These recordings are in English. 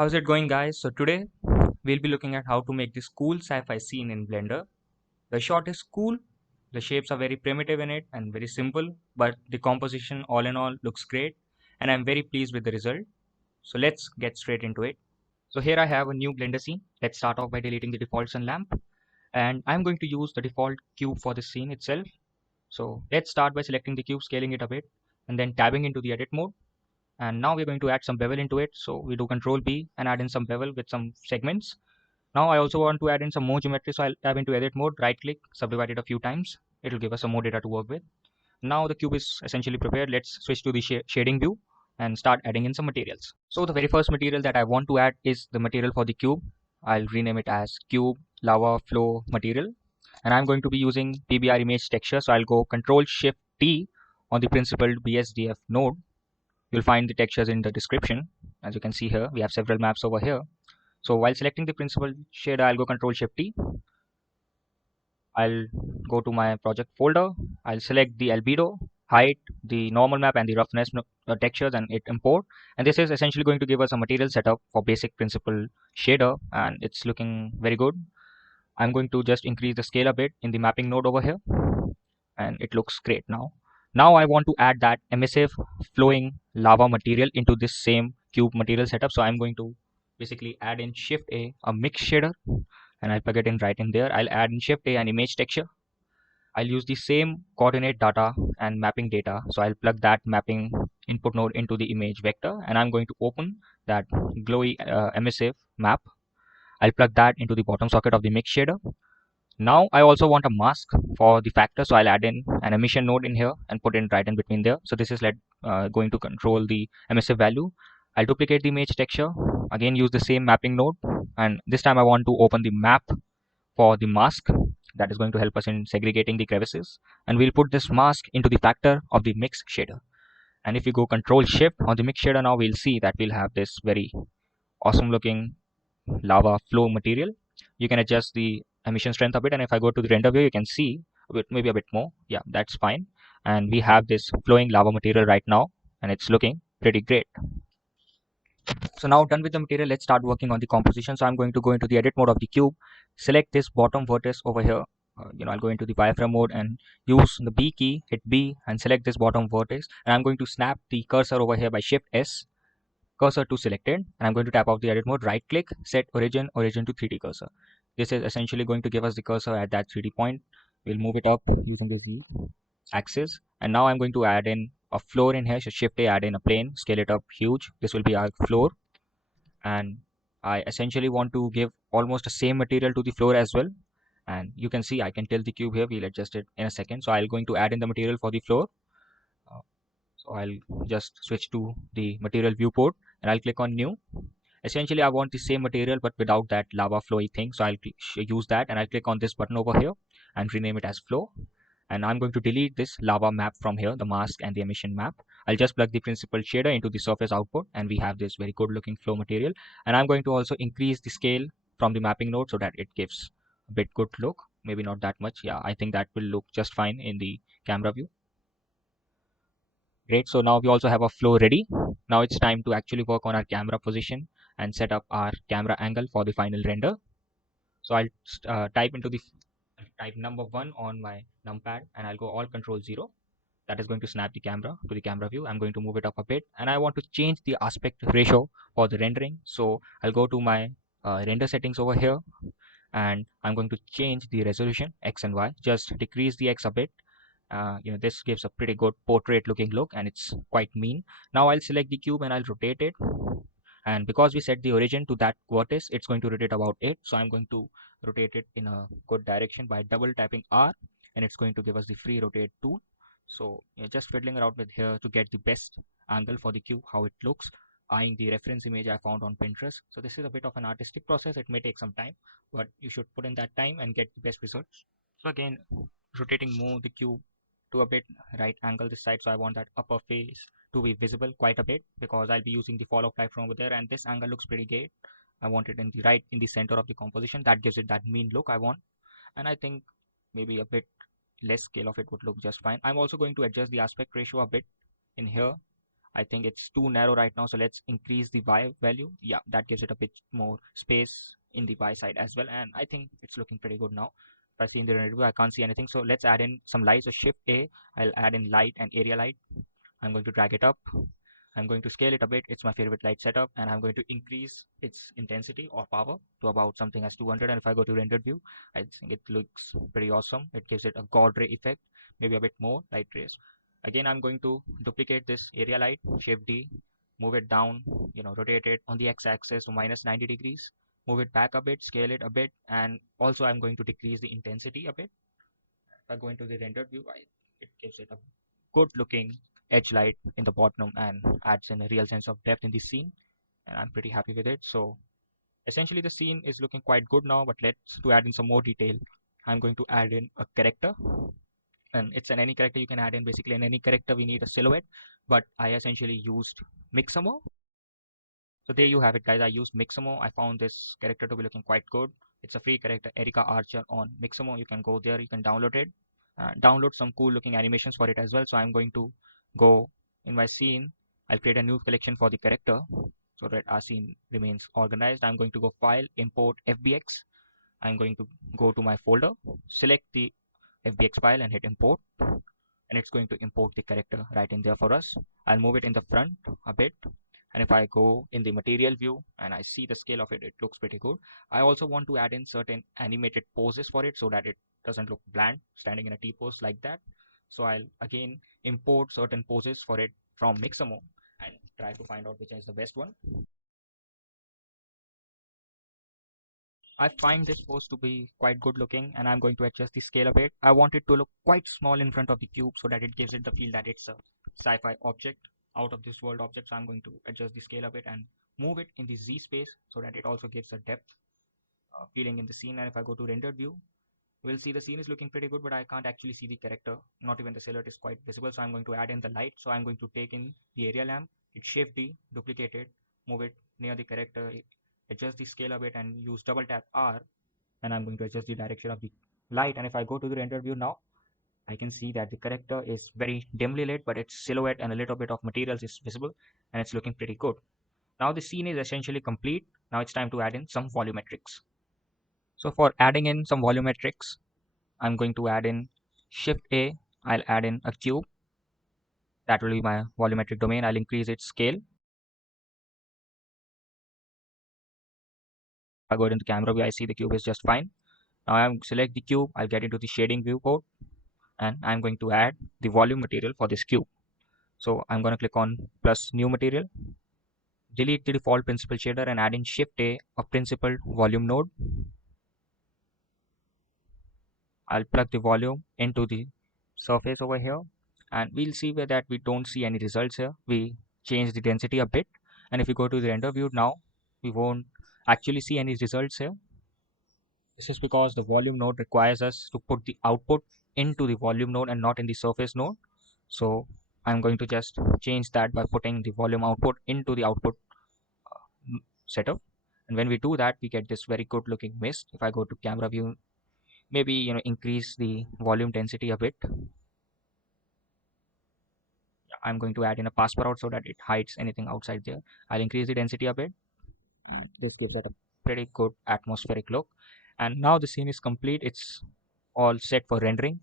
How's it going, guys? So today we'll be looking at how to make this cool sci-fi scene in Blender. The shot is cool, the shapes are very primitive in it and very simple, but the composition all in all looks great and I'm very pleased with the result. So let's get straight into it. So here I have a new Blender scene. Let's start off by deleting the default sun lamp, and I'm going to use the default cube for this scene itself. So let's start by selecting the cube, scaling it a bit, and then tabbing into the edit mode. And now we're going to add some bevel into it. So we do Control B and add in some bevel with some segments. Now I also want to add in some more geometry, so I'll tab into edit mode, right click, subdivide it a few times. It'll give us some more data to work with. Now the cube is essentially prepared. Let's switch to the shading view and start adding in some materials. So the very first material that I want to add is the material for the cube. I'll rename it as cube lava flow material, and I'm going to be using PBR image texture. So I'll go Control Shift T on the principled BSDF node. You'll find the textures in the description. As you can see here, we have several maps over here. So while selecting the principled shader, I'll go Control Shift T. I'll go to my project folder. I'll select the albedo, height, the normal map, and the roughness textures, and hit import. And this is essentially going to give us a material setup for basic principled shader, and it's looking very good. I'm going to just increase the scale a bit in the mapping node over here, and it looks great now. Now I want to add that emissive flowing lava material into this same cube material setup. So I'm going to basically add in Shift a mix shader, and I'll plug it in right in there. I'll add in Shift A an image texture. I'll use the same coordinate data and mapping data. So I'll plug that mapping input node into the image vector, and I'm going to open that glowy emissive map. I'll plug that into the bottom socket of the mix shader. Now I also want a mask for the factor, so I'll add in an emission node in here and put it right in between there. So this is going to control the emissive value. I'll duplicate the image texture, again use the same mapping node, and this time I want to open the map for the mask. That is going to help us in segregating the crevices, and we'll put this mask into the factor of the mix shader. And if we go Control Shift on the mix shader, now we'll see that we'll have this very awesome looking lava flow material. You can adjust the emission strength a bit, and if I go to the render view, you can see maybe a bit more. Yeah, that's fine. And we have this flowing lava material right now, and it's looking pretty great. So now done with the material, let's start working on the composition. So I'm going to go into the edit mode of the cube, select this bottom vertex over here. I'll go into the wireframe mode and use the B key, hit B and select this bottom vertex. And I'm going to snap the cursor over here by Shift S, cursor to selected. And I'm going to tap out the edit mode, right click, set origin to 3D cursor. This is essentially going to give us the cursor at that 3D point. We'll move it up using the Z axis. And now I'm going to add in a floor in here. So Shift A, add in a plane, scale it up huge. This will be our floor. And I essentially want to give almost the same material to the floor as well. And you can see I can tilt the cube here. We'll adjust it in a second. So I'll going to add in the material for the floor. So I'll just switch to the material viewport and I'll click on new. Essentially I want the same material but without that lava flowy thing. So I'll use that and I'll click on this button over here and rename it as flow. And I'm going to delete this lava map from here, the mask and the emission map. I'll just plug the principled shader into the surface output and we have this very good looking flow material. And I'm going to also increase the scale from the mapping node so that it gives a bit good look. Maybe not that much. Yeah, I think that will look just fine in the camera view. Great. So now we also have a flow ready. Now it's time to actually work on our camera position and set up our camera angle for the final render. So I'll type number 1 on my numpad and I'll go Alt Control 0. That is going to snap the camera to the camera view. I'm going to move it up a bit and I want to change the aspect ratio for the rendering. So I'll go to my render settings over here and I'm going to change the resolution X and Y, just decrease the X a bit. This gives a pretty good portrait looking look and it's quite mean. Now I'll select the cube and I'll rotate it, and because we set the origin to that vertex, it's going to rotate about it. So I'm going to rotate it in a good direction by double tapping R, and it's going to give us the free rotate tool. So just fiddling around with here to get the best angle for the cube, how it looks, eyeing the reference image I found on Pinterest. So this is a bit of an artistic process. It may take some time, but you should put in that time and get the best results. So again, rotating more the cube to a bit right angle this side. So I want that upper face to be visible quite a bit because I'll be using the fall of light from over there, and this angle looks pretty great. I want it in the right in the center of the composition. That gives it that mean look I want, and I think maybe a bit less scale of it would look just fine. I'm also going to adjust the aspect ratio a bit in here. I think it's too narrow right now, so let's increase the Y value. Yeah, that gives it a bit more space in the Y side as well, and I think it's looking pretty good now. If I see in the render view, I can't see anything, so let's add in some light. So Shift A, I'll add in light and area light. I'm going to drag it up. I'm going to scale it a bit. It's my favorite light setup, and I'm going to increase its intensity or power to about something as 200. And if I go to rendered view, I think it looks pretty awesome. It gives it a god ray effect, maybe a bit more light rays. Again, I'm going to duplicate this area light, Shift D, move it down, rotate it on the x-axis to minus 90 degrees, move it back a bit, scale it a bit, and also I'm going to decrease the intensity a bit. If I go into the rendered view, it gives it a good looking edge light in the bottom and adds in a real sense of depth in the scene, and I'm pretty happy with it. So essentially the scene is looking quite good now, but let's to add in some more detail, I'm going to add in a character, and it's an any character you can add in. Basically in any character we need a silhouette, but I essentially used Mixamo. So there you have it, guys. I used Mixamo. I found this character to be looking quite good. It's a free character, Erica Archer on Mixamo. You can go there, you can download it, download some cool looking animations for it as well. So I'm going to go in my scene. I'll create a new collection for the character so that our scene remains organized. I'm going to go File, Import FBX. I'm going to go to my folder, select the FBX file and hit import, and it's going to import the character right in there for us. I'll move it in the front a bit, and if I go in the material view and I see the scale of it, it looks pretty good. I also want to add in certain animated poses for it so that it doesn't look bland standing in a T pose like that. So I'll again import certain poses for it from Mixamo and try to find out which is the best one. I find this pose to be quite good looking, and I'm going to adjust the scale a bit. I want it to look quite small in front of the cube so that it gives it the feel that it's a sci-fi object, out of this world object. So I'm going to adjust the scale a bit and move it in the Z space so that it also gives a depth feeling in the scene. And if I go to rendered view, we'll see the scene is looking pretty good, but I can't actually see the character. Not even the silhouette is quite visible. So I'm going to add in the light. So I'm going to take in the area lamp, hit Shift D, duplicate it, move it near the character, adjust the scale a bit, and use double tap R, and I'm going to adjust the direction of the light. And if I go to the render view now, I can see that the character is very dimly lit, but its silhouette and a little bit of materials is visible, and it's looking pretty good. Now the scene is essentially complete. Now it's time to add in some volumetrics. So for adding in some volumetrics, I'm going to add in Shift A. I'll add in a cube. That will be my volumetric domain. I'll increase its scale. If I go into camera view, I see the cube is just fine. Now I'm select the cube. I'll get into the shading viewport, and I'm going to add the volume material for this cube. So I'm going to click on plus new material, delete the default principal shader, and add in Shift A, a principal volume node. I'll plug the volume into the surface over here, and we'll see where that we don't see any results here. We change the density a bit, and if we go to the render view now, we won't actually see any results here. This is because the volume node requires us to put the output into the volume node and not in the surface node. So I'm going to just change that by putting the volume output into the output setup. And when we do that, we get this very good looking mist. If I go to camera view, maybe increase the volume density a bit. I'm going to add in a passport so that it hides anything outside there. I'll increase the density a bit, and this gives it a pretty good atmospheric look. And now the scene is complete. It's all set for rendering.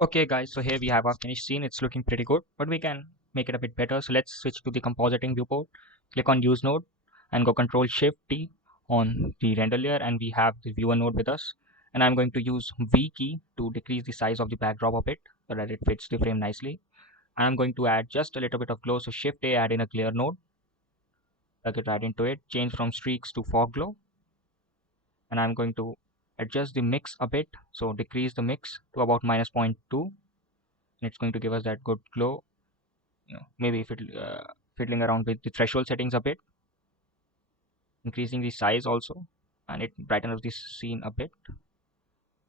Okay guys, so here we have our finished scene. It's looking pretty good, but we can make it a bit better. So let's switch to the compositing viewport, click on use node, and go Control Shift T on the render layer, and we have the viewer node with us. And I'm going to use V key to decrease the size of the backdrop a bit so that it fits the frame nicely. And I'm going to add just a little bit of glow. So Shift A, add in a glare node, plug it right into it, change from streaks to fog glow, and I'm going to adjust the mix a bit. So decrease the mix to about minus 0.2, and it's going to give us that good glow. Maybe fiddling around with the threshold settings a bit, increasing the size also, and it brightens up this scene a bit.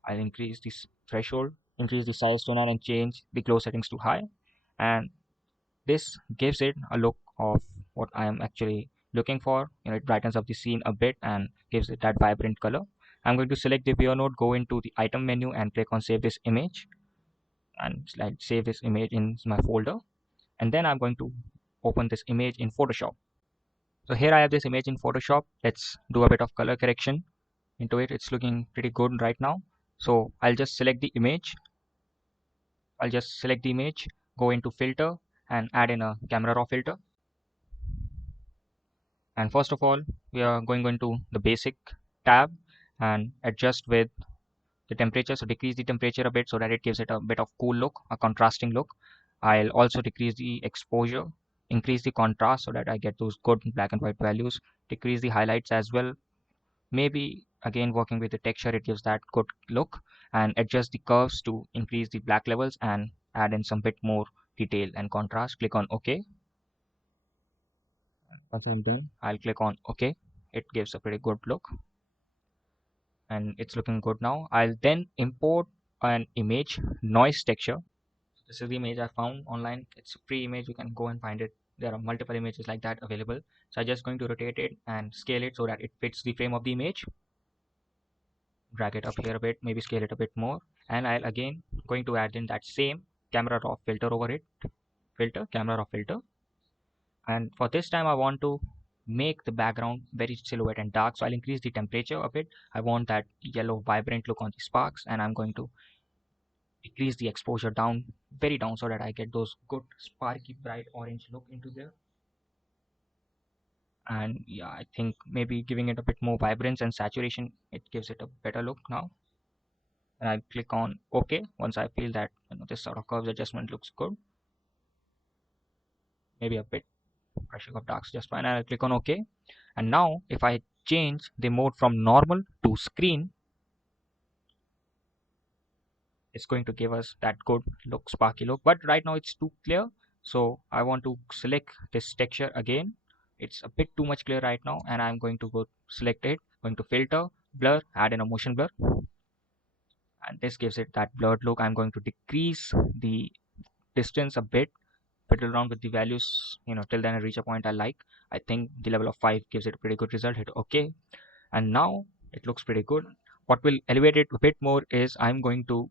I'll increase this threshold, increase the size to none, and change the glow settings to high, and this gives it a look of what I am actually looking for. It brightens up the scene a bit and gives it that vibrant color. I'm going to select the viewer node, go into the item menu, and click on save this image, and save this image in my folder. And then I'm going to open this image in Photoshop. So here I have this image in Photoshop. Let's do a bit of color correction into it. It's looking pretty good right now. So I'll just select the image. Go into filter and add in a camera raw filter. And first of all, we are going into the basic tab and adjust with the temperature. So decrease the temperature a bit so that it gives it a bit of cool look, a contrasting look. I'll also decrease the exposure, increase the contrast so that I get those good black and white values, decrease the highlights as well. Maybe again working with the texture, it gives that good look, and adjust the curves to increase the black levels and add in some bit more detail and contrast. Click on OK. Once I'm done, I'll click on OK. It gives a pretty good look and it's looking good now. I'll then import an image noise texture. This is the image I found online. It's a free image. You can go and find it. There are multiple images like that available. So I'm just going to rotate it and scale it so that it fits the frame of the image. Drag it up here a bit, maybe scale it a bit more. And I'll again going to add in that same camera raw filter over it. Camera raw filter. And for this time I want to make the background very silhouette and dark. So I'll increase the temperature a bit. I want that yellow vibrant look on the sparks, and I'm going to decrease the exposure down, very down, so that I get those good sparky bright orange look into there. And yeah, I think maybe giving it a bit more vibrance and saturation, it gives it a better look now. And I click on OK once I feel that this sort of curves adjustment looks good. Maybe a bit brushing of darks just fine. And I'll click on OK. And now if I change the mode from normal to screen, it's going to give us that good look, sparky look. But right now it's too clear, so I want to select this texture again. It's a bit too much clear right now, and I'm going to go select it, going to filter, blur, add in a motion blur, and this gives it that blurred look. I'm going to decrease the distance a bit, fiddle around with the values, till then I reach a point I like. I think the level of 5 gives it a pretty good result. Hit OK, and now it looks pretty good. What will elevate it a bit more is I'm going to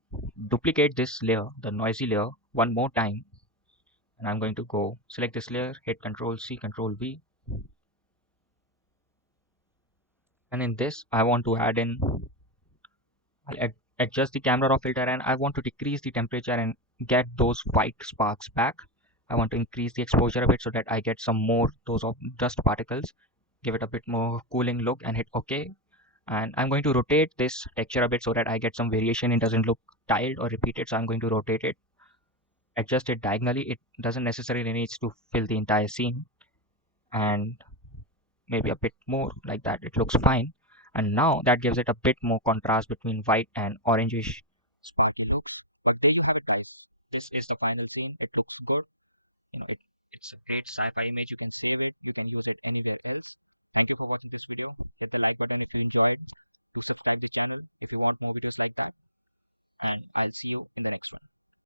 duplicate this layer, the noisy layer, one more time, and I'm going to go select this layer, hit Control C, Control V, and in this I want to add in, I'll adjust the camera raw filter, and I want to decrease the temperature and get those white sparks back. I want to increase the exposure a bit so that I get some more those of dust particles, give it a bit more cooling look, and hit OK. And I'm going to rotate this texture a bit so that I get some variation. It doesn't look tiled or repeated, so I'm going to rotate it, adjust it diagonally. It doesn't necessarily needs to fill the entire scene, and maybe a bit more like that. It looks fine. And now that gives it a bit more contrast between white and orangish. This is the final scene. It looks good. It's a great sci-fi image. You can save it. You can use it anywhere else. Thank you for watching this video. Hit the like button if you enjoyed. Do subscribe the channel if you want more videos like that. And I'll see you in the next one.